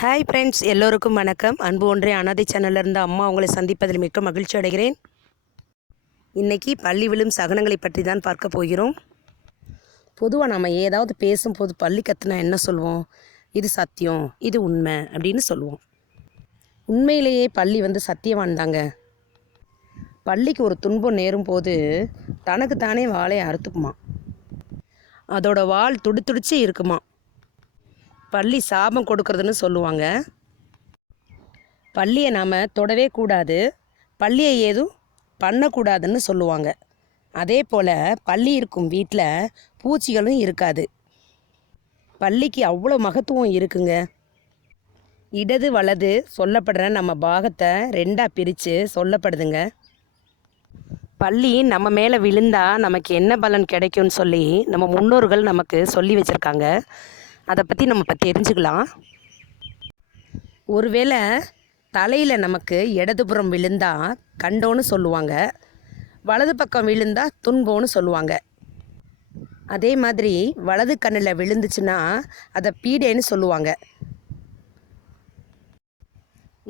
Hi friends, எல்லோருக்கும் வணக்கம். அன்பு ஒன்றே அனாதை சேனலிருந்து அம்மா உங்களை சந்திப்பதில் மிக்க மகிழ்ச்சி அடைகிறேன். இன்றைக்கி பள்ளி விழும் சகனங்களை பற்றி தான் பார்க்க போகிறோம். பொதுவாக நம்ம ஏதாவது பேசும்போது பள்ளி கற்றுனா என்ன சொல்லுவோம்? இது சத்தியம், இது உண்மை அப்படின்னு சொல்லுவோம். உண்மையிலேயே பள்ளி சத்தியவான் தாங்க. பள்ளிக்கு ஒரு துன்பம் நேரும் போது தனக்கு தானே வாளை அறுத்துக்குமா. அதோட வால் துடிச்சு இருக்குமா. பள்ளி சாபம் கொடுக்கறதுன்னு சொல்லுவாங்க. பள்ளியை நாம் தொடவே கூடாது, பள்ளியை ஏதும் பண்ணக்கூடாதுன்னு சொல்லுவாங்க. அதே போல் பள்ளி இருக்கும் வீட்டில் பூச்சிகளும் இருக்காது. பள்ளிக்கு அவ்வளோ மகத்துவம் இருக்குங்க. இடது வலது சொல்லப்படுற நம்ம பாகத்தை ரெண்டாக பிரித்து சொல்லப்படுதுங்க. பள்ளி நம்ம மேலே விழுந்தால் நமக்கு என்ன பலன் கிடைக்கும்னு சொல்லி நம்ம முன்னோர்கள் நமக்கு சொல்லி வச்சுருக்காங்க. அதை பற்றி நம்ம இப்போ தெரிஞ்சுக்கலாம். ஒருவேளை தலையில் நமக்கு இடதுபுறம் விழுந்தால் கண்டோன்னு சொல்லுவாங்க, வலது பக்கம் விழுந்தால் துன்போன்னு சொல்லுவாங்க. அதே மாதிரி வலது கண்ணில் விழுந்துச்சுன்னா அதை பீடேன்னு சொல்லுவாங்க.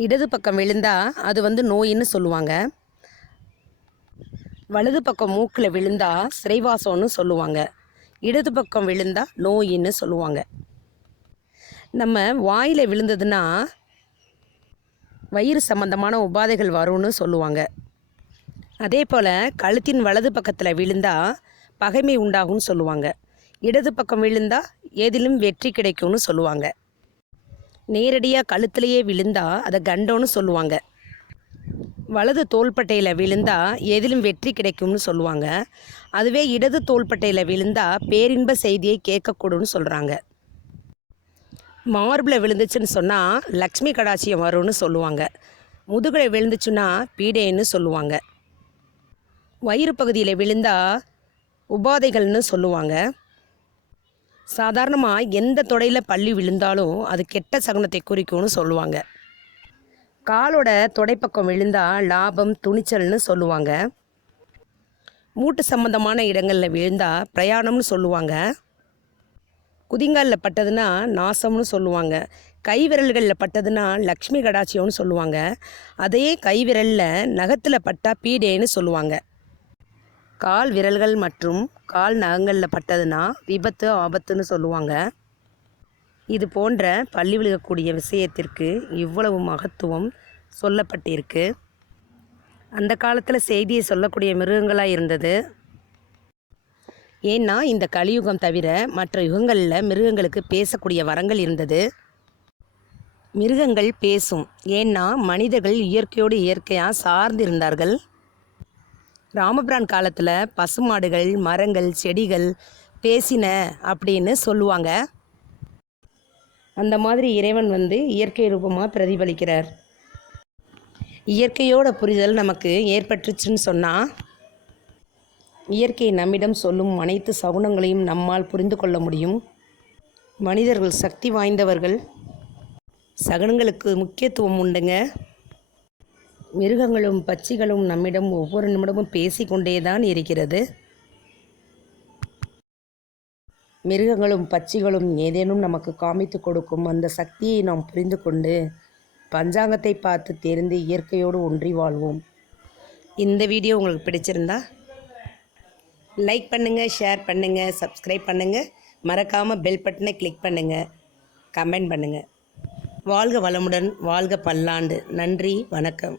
இடது பக்கம் விழுந்தால் அது நோயின்னு சொல்லுவாங்க. வலது பக்கம் மூக்கில் விழுந்தால் சிறைவாசம்னு சொல்லுவாங்க. இடது பக்கம் விழுந்தால் நோயின்னு சொல்லுவாங்க. நம்ம வாயில் விழுந்ததுன்னா வயிறு சம்பந்தமான உபாதைகள் வரும்னு சொல்லுவாங்க. அதே போல் கழுத்தின் வலது பக்கத்தில் விழுந்தால் பகைமை உண்டாகும்னு சொல்லுவாங்க. இடது பக்கம் விழுந்தால் ஏதிலும் வெற்றி கிடைக்கும்னு சொல்லுவாங்க. நேரடியாக கழுத்துலேயே விழுந்தால் அதை கண்டோன்னு சொல்லுவாங்க. வலது தோள்பட்டையில் விழுந்தால் எதிலும் வெற்றி கிடைக்கும்னு சொல்லுவாங்க. அதுவே இடது தோள்பட்டையில் விழுந்தால் பேரின்ப செய்தியை கேட்கக்கூடும்னு சொல்கிறாங்க. மார்பில் விழுந்துச்சுன்னு சொன்னால் லக்ஷ்மி கடாட்சியம் வரும்னு சொல்லுவாங்க. முதுகில் விழுந்துச்சுன்னா பீடேன்னு சொல்லுவாங்க. வயிறு பகுதியில் விழுந்தால் உபாதைகள்னு சொல்லுவாங்க. சாதாரணமாக எந்த தொடையில் பள்ளி விழுந்தாலும் அது கெட்ட சகுனத்தை குறிக்கும்னு சொல்லுவாங்க. காலோட தொடைப்பக்கம் விழுந்தால் லாபம் துணிச்சல்னு சொல்லுவாங்க. மூட்டு சம்பந்தமான இடங்களில் விழுந்தால் பிரயாணம்னு சொல்லுவாங்க. குதிங்காலில் பட்டதுன்னா நாசம்னு சொல்லுவாங்க. கை விரல்களில் பட்டதுன்னா லக்ஷ்மி கடாட்சியம்னு சொல்லுவாங்க. அதே கை விரலில் நகத்தில் பட்டால் பீடேன்னு சொல்லுவாங்க. கால் விரல்கள் மற்றும் கால் நகங்களில் பட்டதுன்னா விபத்து ஆபத்துன்னு சொல்லுவாங்க. இது போன்ற பள்ளி விழுகக்கூடிய விஷயத்திற்கு இவ்வளவு மகத்துவம் சொல்லப்பட்டிருக்கு. அந்த காலத்தில் செய்தியை சொல்லக்கூடிய மிருகங்களாக இருந்தது. ஏன்னா இந்த கலியுகம் தவிர மற்ற யுகங்களில் மிருகங்களுக்கு பேசக்கூடிய வரங்கள் இருந்தது. மிருகங்கள் பேசும், ஏன்னா மனிதர்கள் இயற்கையோடு இயற்கையாக சார்ந்து இருந்தார்கள். ராமபிரான் காலத்தில் பசுமாடுகள், மரங்கள், செடிகள் பேசின அப்படின்னு சொல்லுவாங்க. அந்த மாதிரி இறைவன் இயற்கை ரூபமாக பிரதிபலிக்கிறார். இயற்கையோட புரிதல் நமக்கு ஏற்பட்டுச்சுன்னு சொன்னால் இயற்கை நம்மிடம் சொல்லும் அனைத்து சகுனங்களையும் நம்மால் புரிந்து கொள்ள முடியும். மனிதர்கள் சக்தி வாய்ந்தவர்கள். சகுனங்களுக்கு முக்கியத்துவம் உண்டுங்க. மிருகங்களும் பட்சிகளும் நம்மிடம் ஒவ்வொரு நிமிடமும் பேசிக்கொண்டே தான் இருக்கிறது. மிருகங்களும் பட்சிகளும் ஏதேனும் நமக்கு காமித்து கொடுக்கும் அந்த சக்தியை நாம் புரிந்து கொண்டு பஞ்சாங்கத்தை பார்த்து தெரிந்து இயற்கையோடு ஒன்றி வாழ்வோம். இந்த வீடியோ உங்களுக்கு பிடிச்சிருந்தா லைக் பண்ணுங்கள், ஷேர் பண்ணுங்கள், சப்ஸ்கிரைப் பண்ணுங்கள். மறக்காமல் பெல் பட்டனை கிளிக் பண்ணுங்கள், கமெண்ட் பண்ணுங்கள். வாழ்க வளமுடன், வாழ்க பல்லாண்டு. நன்றி, வணக்கம்.